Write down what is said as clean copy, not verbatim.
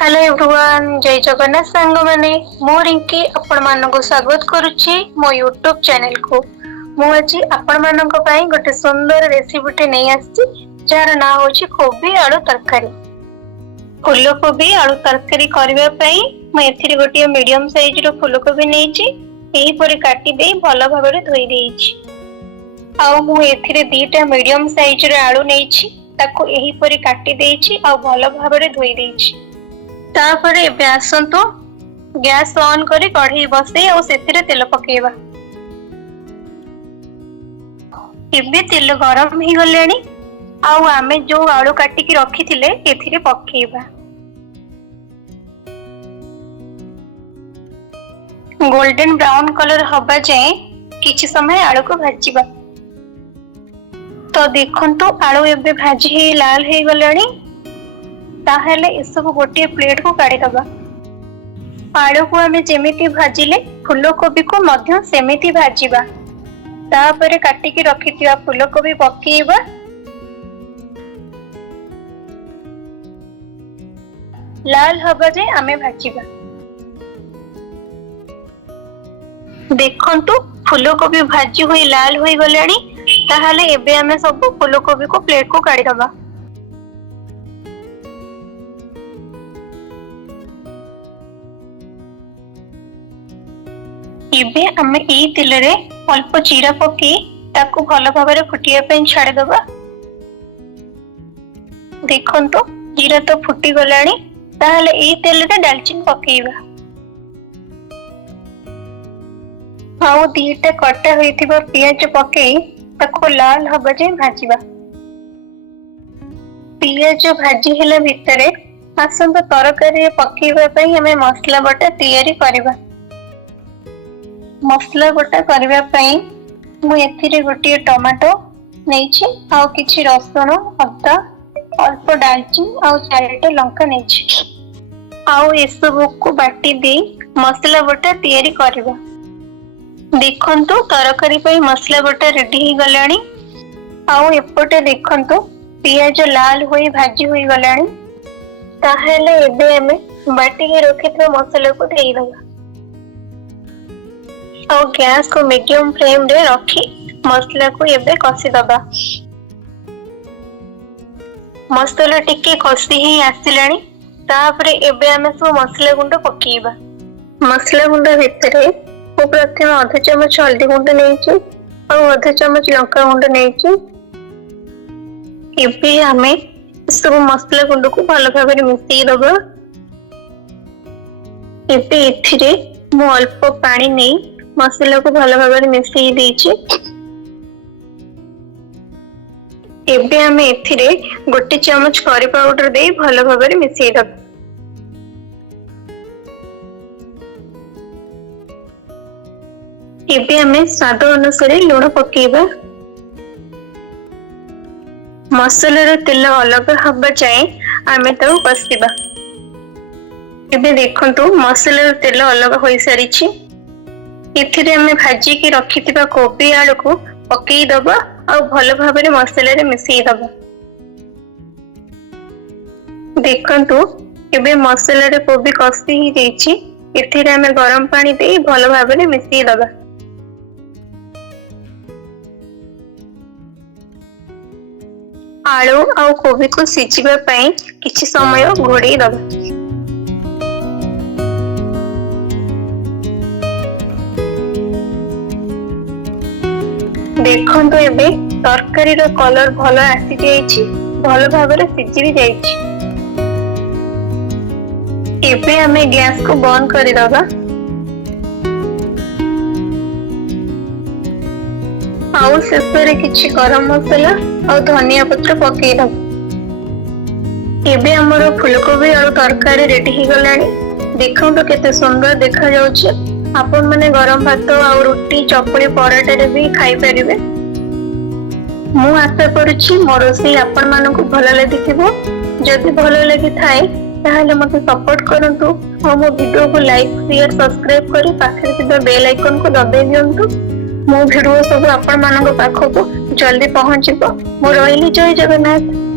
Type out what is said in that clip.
Hello everyone, जय जगन्नाथ सांग माने मो रिंकी आपण मानको स्वागत करुछि मो यूट्यूब चैनल को। मु आज आपण मानको पई गोटे सुंदर रेसिपी नै आछि जार ना होछि कोबी आलू तरकारी। फूलकोबी आलू तरकारी करबा पई मु एथिरे गोटे मीडियम साइज रो फूलकोबी नैछि। एही परे काटी दे भलो भाबरे धोई देइछि। आ मु एथिरे दीटा मीडियम साइज रो आलू नैछि, ताको एही परे काटी देइछि आ भलो भाबरे धोई देइछि। तापरे एबे आसंतो गैस ऑन करी कढ़ी बसे और सेतिरे तेल पकेइबा। एबे तेल गरम ही गलेनी आउ आमे जो आलू काटी की रखी थिले एथिरे पकेइबा। गोल्डन ब्राउन कलर हबा जाए किछि समय आलू को भाजीबा। तो देखंतु आलू एबे भाजी हे लाल हे गलेनी। ताहेले इसब गोटे प्लेट को काढ़ी दबा। आलू को हमें जेमिति भाजिले फूलकोबी को मध्य सेमिति भाजीबा। तापरे काटी की रखिथिबा फूलकोबी पकेइबा। लाल हबा जे आमे भाजीबा। देखंतु फूलकोबी भाजी होई लाल होई गलेनी। ताहेले एबे आमे सब फूलकोबी को प्लेट को काढ़ी दबा। एबे आमे एई तेल रे अल्प जीरा पके ताकू भलो भाबरे फुटिया पे छाड़ी दबा। देखंतु जीरा तो फुटी गलानी। ताहले एई तेल रे दालचीनी पकेइबा। आउ दीटा कटा होइथिबा पियाज पके ताकू लाल हबा जे भाजीबा। पियाज भाजी हेला भितरे आसंत तरकारी पकेइबा पई हमें मसला बटा तैयारी करबा। मसला बटा करबा पई मु एथिरे गोटे टमाटो नैछि आउ किछि रसुण अदा अल्प दालचीनी आउ चारिटा लंका नैछि। आउ एसबु को बाटी दे मसला बटा तैयारी करबा। देखंतु तरकारी पई मसला बटा रेडी ही गलानी। आउ एपटे देखंतु पियाज लाल होई भाजी होई गलानी। ताहेले एबे हमें बाटी के रखिथि मसला को देई दबा। और गैस को मीडियम फ्लेम रे रखी मसला को एबे कसी दबा। मसला टिके कसी ही आसिलानी। तापरे एबे हमें सब मसला गुंड पकेइबा। मसला गुंड भितरे मु प्रथम आधा चमच हल्दी गुंड नैछि और आधा चमच लंका गुंड नैछि। एबे हमें सब मसला गुंड को भलो भाबरे मिसेई दबा। एबे एथिरे मु अल्प पानी नै मसला को भलो भाबरे मिसेई देछि। एबे हमें एथिरे गोटे चमच करी पाउडर दे भलो भाबरे मिसेई दब। एबे हमें स्वाद अनुसार लूण पकेइबा। मसला रे तेल अलग हबा जाए आमे तो कसिबा। एबे देखंतु मसला रे तेल अलग होई सारिछि। इथिरे हमें भाजी की रखिथिबा कोबी आलू को पकेई दबा और भलो भाबरे मसला रे मिसेई दबा। देखंतु एबे मसला रे कोबी कसी ही देछि। इथिरे हमें गरम पानी दे भलो भाबरे मिसेई दबा। आलू और कोबी को सिझिबा पई किछि समय घोड़ेई दबा। देखंतु एबे तरकारी रो कलर भलो आसी जाईछि, भलो भाबरे सिझि भी जाईछि। एबे हमें गैस को बंद करि दबा। आउ शेषरे किछि गरम मसाला और धनिया पत्र पकेई दबा। एबे हमरो फूलकोबी और तरकारी रेडी ही गलानी। देखंतु केते सुंदर देखा जाउछि। आपण माने गरम भात और रोटी चपड़ी पराठा रे भी खाई परिबे। मु आशा करूछि मोर रोषेई आपण मानकु भलो लागिथिबो। जदि भलो लागि थाए ताहले मते सपोर्ट करंतु और मो वीडियो को लाइक शेयर सब्सक्राइब करी पाखरे थिबा बेल आइकन को दबाइ दियंतु। मो वीडियो सब आपण मानक पाखको जल्दी पहुंचबो। मो रहिली जय जगन्नाथ।